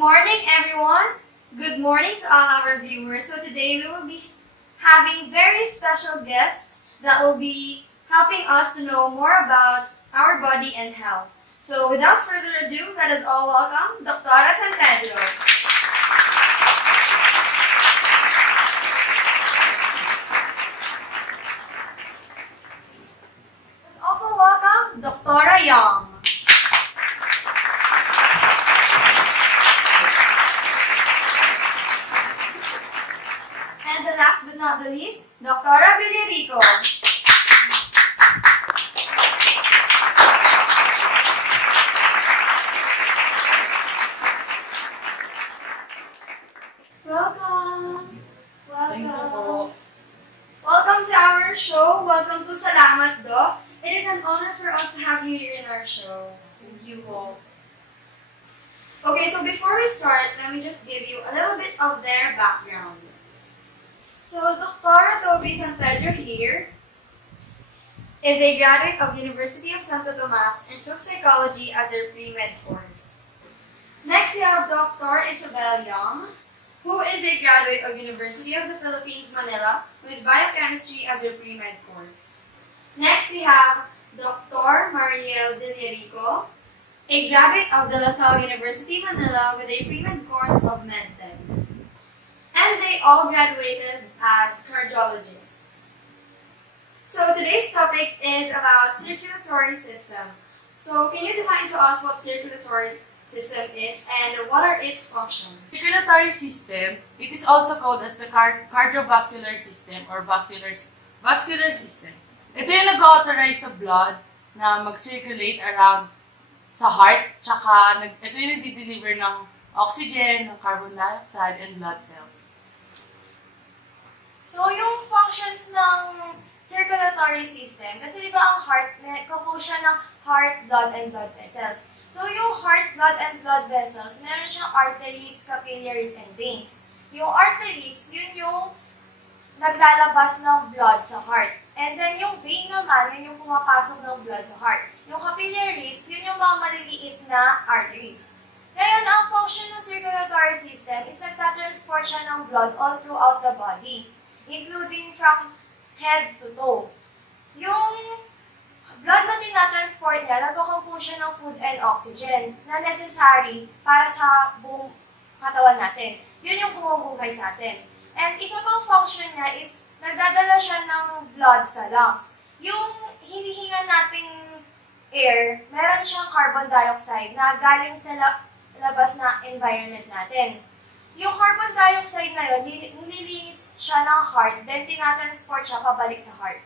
morning, everyone! Good morning to all our viewers. So today we will be having very special guests that will be helping us to know more about our body and health. So without further ado, let us all welcome Dr. San Pedro. Let's also welcome Dr. Young. And the last but not the least, Dr. Villarico. Welcome. Welcome. Welcome to our show. Welcome to Salamat, Doc. It is an honor for us to have you here in our show. Thank you all. Okay, so before we start, let me just give you a little bit of their background. So, Dr. Toby San Pedro here is a graduate of University of Santo Tomas and took psychology as her pre-med course. Next, we have Dr. Ysabel Young, who is a graduate of University of the Philippines, Manila, with biochemistry as her pre-med course. Next, we have Dr. Marielle Villarico, a graduate of De La Salle University, Manila, with a pre-med course of MedTech. And they all graduated as cardiologists. So today's topic is about circulatory system. So can you define to us what circulatory system is and what are its functions? Circulatory system, it is also called as the cardiovascular system or vascular system. Ito yung nag-authorize sa blood na mag-circulate around sa heart, tsaka ito yung nag-deliver ng oxygen, ng carbon dioxide, and blood cells. So yung functions ng circulatory system, kasi di ba ang heart, compose siya ng heart, blood, and blood vessels. So yung heart, blood, and blood vessels, meron siyang arteries, capillaries, and veins. Yung arteries, yun yung naglalabas ng blood sa heart. And then yung vein naman, yun yung pumapasok ng blood sa heart. Yung capillaries, yun yung mga maliliit na arteries. Ngayon, ang function ng circulatory system is nagtatransport siya ng blood all throughout the body, including from head to toe. Yung blood na tinatransport niya, nagko-compose siya ng food and oxygen na necessary para sa buong katawan natin. Yun yung bumubuhay sa atin. And isa pang function niya is nagdadala siya ng blood sa lungs. Yung hinihinga nating air, meron siyang carbon dioxide na galing sa labas na environment natin. Yung carbon dioxide na yun, nililinis siya ng heart, then tinatransport siya pabalik sa heart.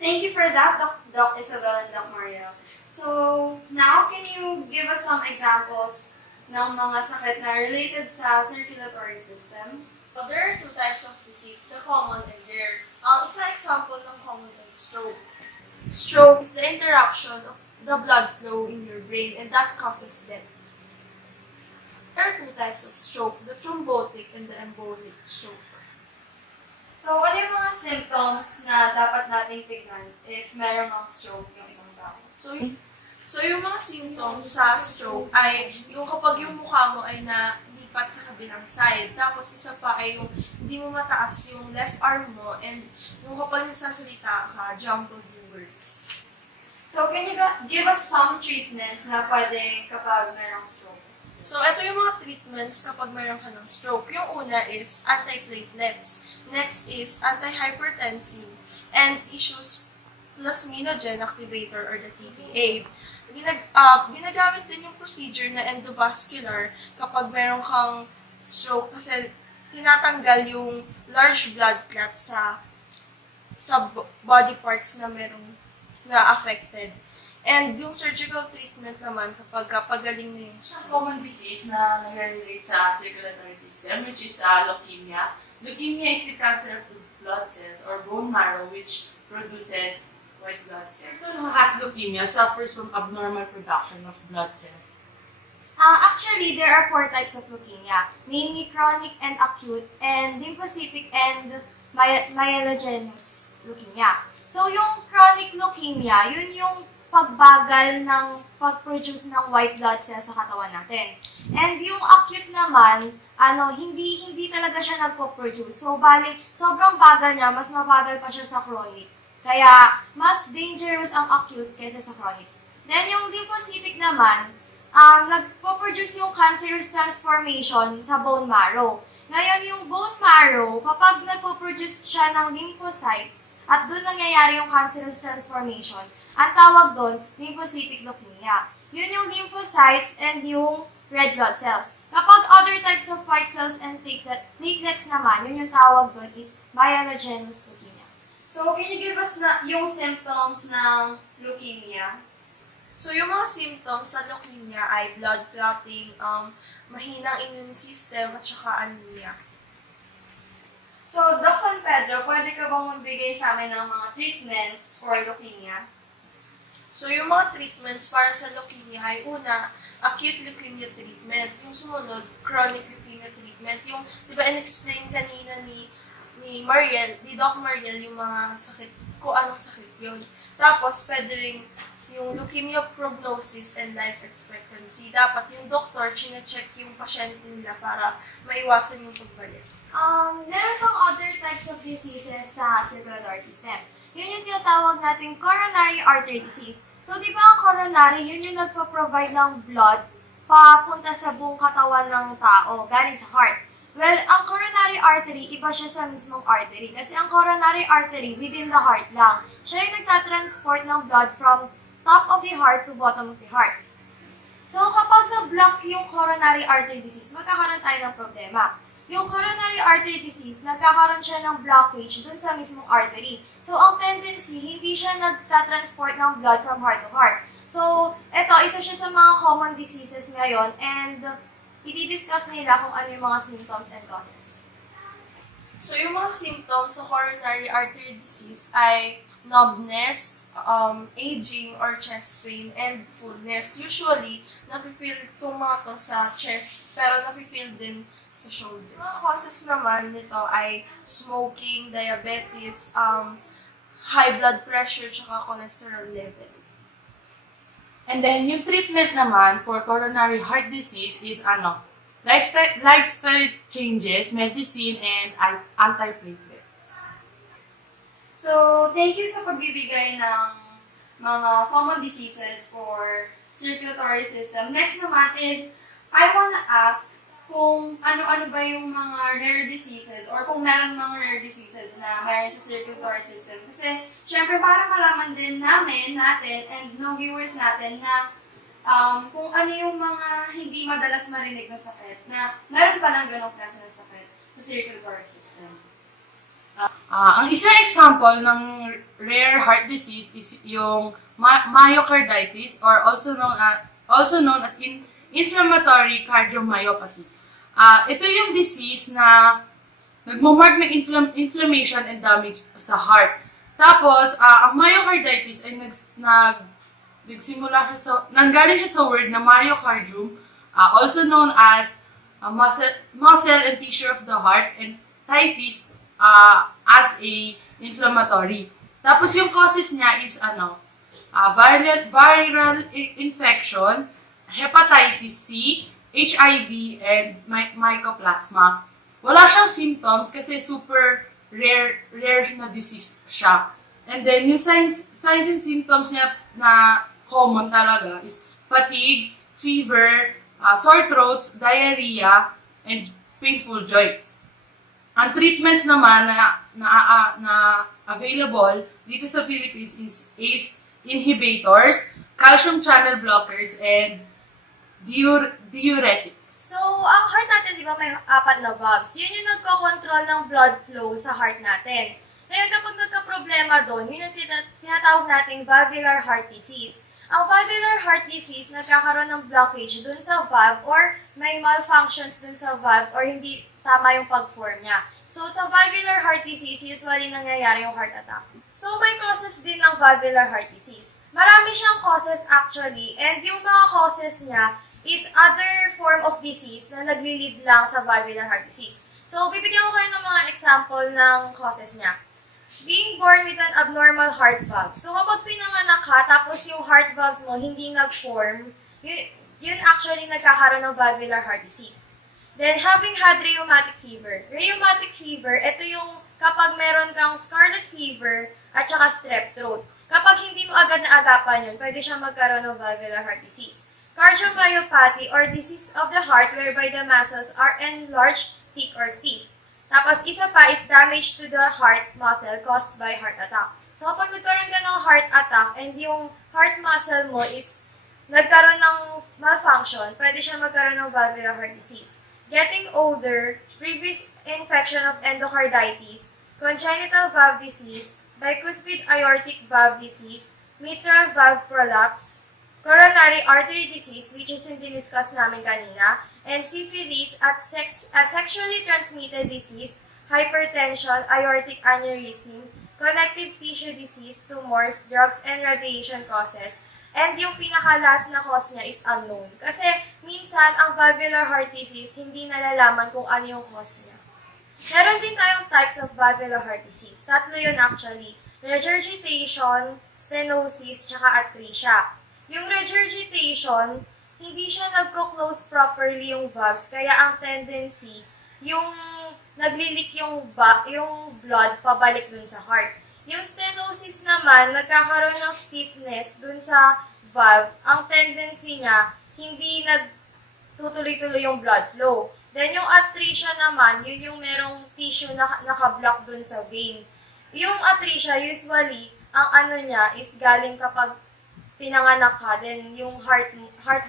Thank you for that, Doc Ysabel and Doc Marielle. So, now can you give us some examples ng mga sakit na related sa circulatory system? There are two types of disease, the common and rare. Isa example ng common is stroke. Stroke is the interruption of the blood flow in your brain and that causes death. There are two types of stroke, the thrombotic and the embolic stroke. So, ano yung mga symptoms na dapat nating tignan if meron ng stroke yung isang tao? So yung mga symptoms sa stroke ay yung kapag yung mukha mo ay nalipat sa kabilang side. Tapos isa pa ay yung hindi mo mataas yung left arm mo and yung kapag nagsasalita ka, jumbled yung words. So, can you give us some treatments na pwede kapag merong stroke? So, ito yung mga treatments kapag mayroon ka ng stroke. Yung una is antiplatelets. Next is antihypertensive and issues plasminogen activator or the TPA. Ginagamit din yung procedure na endovascular kapag mayroon kang stroke kasi tinatanggal yung large blood clot sa body parts na merong na affected. And yung surgical treatment naman kapag pagaling na yung Isang common disease na nag-relate sa circulatory system, which is leukemia. Leukemia is the cancer of the blood cells or bone marrow which produces white blood cells. The person who has leukemia suffers from abnormal production of blood cells. Actually, there are 4 types of leukemia, namely chronic and acute, and lymphocytic and myelogenous leukemia. So, yung chronic leukemia, yun yung pagbagal ng pag-produce ng white blood cells sa katawan natin. And yung acute naman, hindi talaga siya nagpo-produce. So, bali, sobrang bagal niya, mas mabagal pa siya sa chronic. Kaya, mas dangerous ang acute kaysa sa chronic. Then, yung lymphocytic naman, nagpo-produce yung cancerous transformation sa bone marrow. Ngayon, yung bone marrow, kapag nagpo-produce siya ng lymphocytes, at doon nangyayari yung cancerous transformation, ang tawag doon, lymphocytic leukemia. Yun yung lymphocytes and yung red blood cells. Kapag other types of white cells and platelets naman, yun yung tawag doon is myelogenous leukemia. So, can you give us yung symptoms ng leukemia? So, yung mga symptoms sa leukemia ay blood clotting, mahinang immune system, at saka anemia. So, Doc San Pedro, pwede ka bang magbigay sa amin ng mga treatments for leukemia? So, yung mga treatments para sa leukemia ay una, acute leukemia treatment. Yung sumunod, chronic leukemia treatment. Yung, di ba, in-explain kanina ni Marielle, ni Doc Marielle, yung mga sakit, kung anong sakit yun. Tapos, pwede rin yung leukemia prognosis and life expectancy. Dapat yung doktor, chine-check yung pasyente nila para maiwasan yung pagbalik. Meron pang other types of diseases sa circulatory system. Yun yung tinatawag nating coronary artery disease. So, di ba ang coronary, yun yung nagpo-provide ng blood papunta sa buong katawan ng tao, galing sa heart. Well, ang coronary artery, iba siya sa mismong artery. Kasi ang coronary artery, within the heart lang. Siya yung nagtatransport ng blood from top of the heart to bottom of the heart. So, kapag na-block yung coronary artery disease, magkakaroon tayo ng problema. Yung coronary artery disease, nagkakaroon siya ng blockage dun sa mismong artery. So, ang tendency, hindi siya nagtatransport ng blood from heart to heart. So, ito, isa siya sa mga common diseases ngayon and i-discuss nila kung ano yung mga symptoms and causes. So, yung mga symptoms sa coronary artery disease ay numbness, aging or chest pain, and fullness. Usually, nafe-feel itong mga to sa chest, pero nafe-feel din sa shoulders. Mga causes naman nito ay smoking, diabetes, high blood pressure, tsaka cholesterol level. And then, yung treatment naman for coronary heart disease is lifestyle changes, medicine, and antiplatelets. So, thank you sa pagbibigay ng mga common diseases for circulatory system. Next naman is, I wanna ask kung ano-ano ba yung mga rare diseases or kung meron mga rare diseases na meron sa circulatory system. Kasi, syempre, para malaman din natin, and no viewers natin na kung ano yung mga hindi madalas marinig na sakit, na meron palang ganong klase ng sakit sa circulatory system. Ang isang example ng rare heart disease is yung myocarditis or also known as inflammatory cardiomyopathy. Ito yung disease na nagmamark ng inflammation and damage sa heart. Tapos, ang myocarditis ay nanggaling siya sa word na myocardium, also known as muscle and tissue of the heart, and titis as a inflammatory. Tapos yung causes niya is viral infection, hepatitis C, HIV, and mycoplasma. Wala siyang symptoms kasi super rare na disease siya. And then, yung signs and symptoms niya na common talaga is fatigue, fever, sore throats, diarrhea, and painful joints. Ang treatments naman na available dito sa Philippines is ACE inhibitors, calcium channel blockers, and diuretics. So, ang heart natin, di ba, may 4 na valves. Yun yung nagko-control ng blood flow sa heart natin. Ngayon, kapag nagka-problema doon, yun yung tinatawag nating valvular heart disease. Ang valvular heart disease, nagkakaroon ng blockage dun sa valve or may malfunctions dun sa valve or hindi tama yung pag-form niya. So, sa valvular heart disease, usually nangyayari yung heart attack. So, may causes din ng valvular heart disease. Marami siyang causes actually, and yung mga causes niya is other form of disease na nagli-lead lang sa valvular heart disease. So, bibigyan ko kayo ng mga example ng causes niya. being born with an abnormal heart valve. So kapag pinanganak ka, tapos yung heart valves mo hindi nag-form, yun actually nagkakaroon ng valvular heart disease. Then, having had rheumatic fever. Rheumatic fever, ito yung kapag meron kang scarlet fever at saka strep throat. Kapag hindi mo agad naagapan yun, pwede siyang magkaroon ng valvular heart disease. Cardiomyopathy or disease of the heart whereby the muscles are enlarged, thick, or stiff. Tapos, isa pa is damage to the heart muscle caused by heart attack. So, kapag nagkaroon ka ng heart attack and yung heart muscle mo is nagkaroon ng malfunction, pwede siya magkaroon ng valvular heart disease. Getting older, previous infection of endocarditis, congenital valve disease, bicuspid aortic valve disease, mitral valve prolapse, coronary artery disease, which is yung diniscuss namin kanina, and syphilis at sexually transmitted disease, hypertension, aortic aneurysm, connective tissue disease, tumors, drugs, and radiation causes. And yung pinaka-last na cause niya is unknown. Kasi minsan, ang valvular heart disease, hindi nalalaman kung ano yung cause niya. Meron din tayong types of valvular heart disease. Tatlo yun actually. Regurgitation, stenosis, tsaka atresia. Yung regurgitation, hindi siya nagko-close properly yung valves, kaya ang tendency, yung naglilik yung blood pabalik dun sa heart. Yung stenosis naman, nagkakaroon ng stiffness dun sa valve. Ang tendency niya, hindi nagtutuloy-tuloy yung blood flow. Then yung atresia naman, yun yung merong tissue na nakablock dun sa vein. Yung atresia, usually, ang ano niya is galing kapag pinanganak ka, then yung heart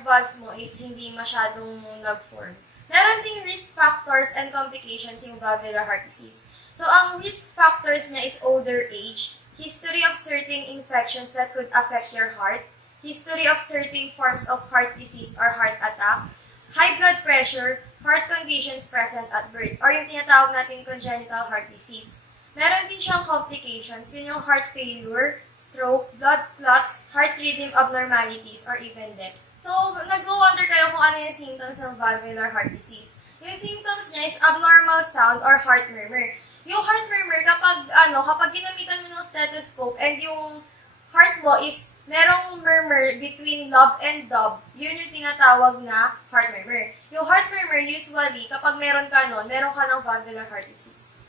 valves mo is hindi masyadong nag-form. Meron ding risk factors and complications yung valvular heart disease. So, ang risk factors niya is older age, history of certain infections that could affect your heart, history of certain forms of heart disease or heart attack, high blood pressure, heart conditions present at birth, or yung tinatawag natin congenital heart disease. Meron din siyang complications, yun yung heart failure, stroke, blood clots, heart rhythm abnormalities, or even death. So, nag-wonder kayo kung ano yung symptoms ng valvular heart disease. Yung symptoms niya is abnormal sound or heart murmur. Yung heart murmur, kapag ginamitan mo ng stethoscope and yung heart mo is merong murmur between lob and dub, yun yung tinatawag na heart murmur. Yung heart murmur, usually, kapag meron ka nun, meron ka ng valvular heart disease.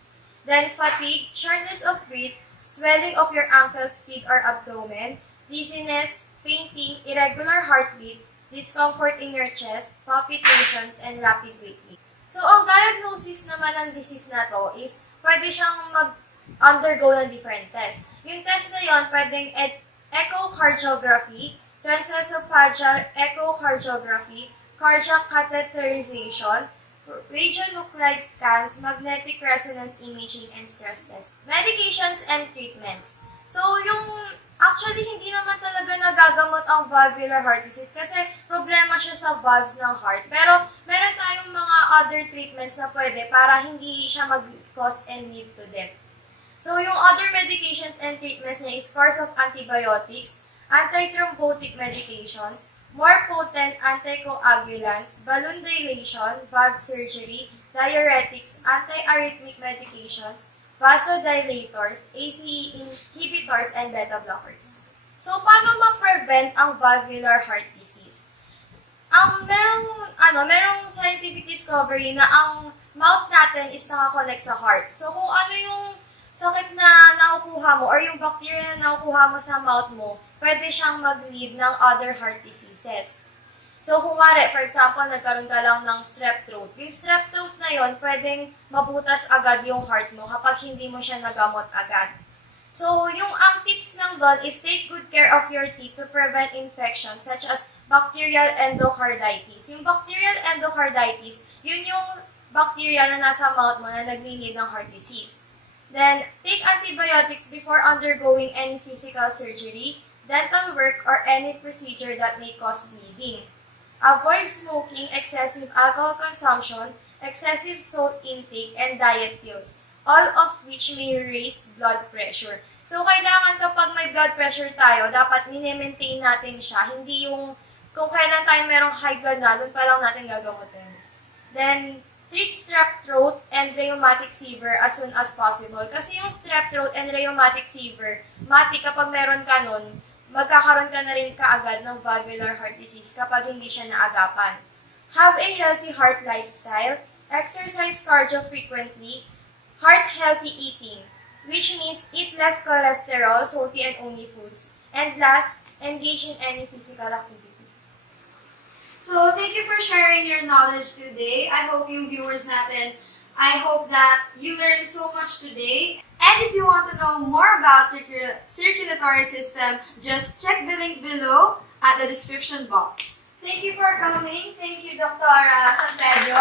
Then, fatigue, shortness of breath, swelling of your ankles, feet, or abdomen, dizziness, fainting, irregular heartbeat, discomfort in your chest, palpitations, and rapid weight gain. So, ang diagnosis naman ng disease na to is pwede siyang mag-undergo ng different tests. Yung test na yon pwedeng echocardiography, transesophageal echocardiography, cardiac catheterization, radionuclide scans, magnetic resonance imaging, and stress test. Medications and treatments. So, actually, hindi naman talaga nagagamot ang valvular heart disease kasi problema siya sa valves ng heart. Pero, meron tayong mga other treatments na pwede para hindi siya mag-cause and lead to death. So, yung other medications and treatments niya is course of antibiotics, antithrombotic medications, more potent anticoagulants, balloon dilation, valve surgery, diuretics, antiarrhythmic medications, vasodilators, ACE inhibitors, and beta blockers. So, paano ma-prevent ang valvular heart disease? Merong scientific discovery na ang mouth natin is nakakonect sa heart. So, kung ano yung sakit na nakukuha mo or yung bacteria na nakukuha mo sa mouth mo, pwede siyang mag-lead ng other heart diseases. So, for example, nagkaroon ka lang ng strep throat. Yung strep throat na yon, pwedeng mabutas agad yung heart mo kapag hindi mo siya nagamot agad. So, ang tips lang doon is take good care of your teeth to prevent infections such as bacterial endocarditis. Yung bacterial endocarditis, yun yung bacteria na nasa mouth mo na naglilid ng heart disease. Then, take antibiotics before undergoing any physical surgery, dental work, or any procedure that may cause bleeding. Avoid smoking, excessive alcohol consumption, excessive salt intake, and diet pills, all of which may raise blood pressure. So, kailangan kapag may blood pressure tayo, dapat mini-maintain natin siya. Hindi yung kung kailan tayo merong high blood na, doon pa lang natin gagamutin. Then, treat strep throat and rheumatic fever as soon as possible. Kasi yung strep throat and rheumatic fever, kapag meron ka nun, magkakaroon ka na rin kaagad ng valvular heart disease kapag hindi siya naagapan. Have a healthy heart lifestyle, exercise cardio frequently, heart-healthy eating, which means eat less cholesterol, salty and only foods. And last, engage in any physical activity. So, thank you for sharing your knowledge today. I hope yung viewers natin, I hope that you learned so much today. And if you want to know more about circulatory system, just check the link below at the description box. Thank you for coming. Thank you, Dr. San Pedro.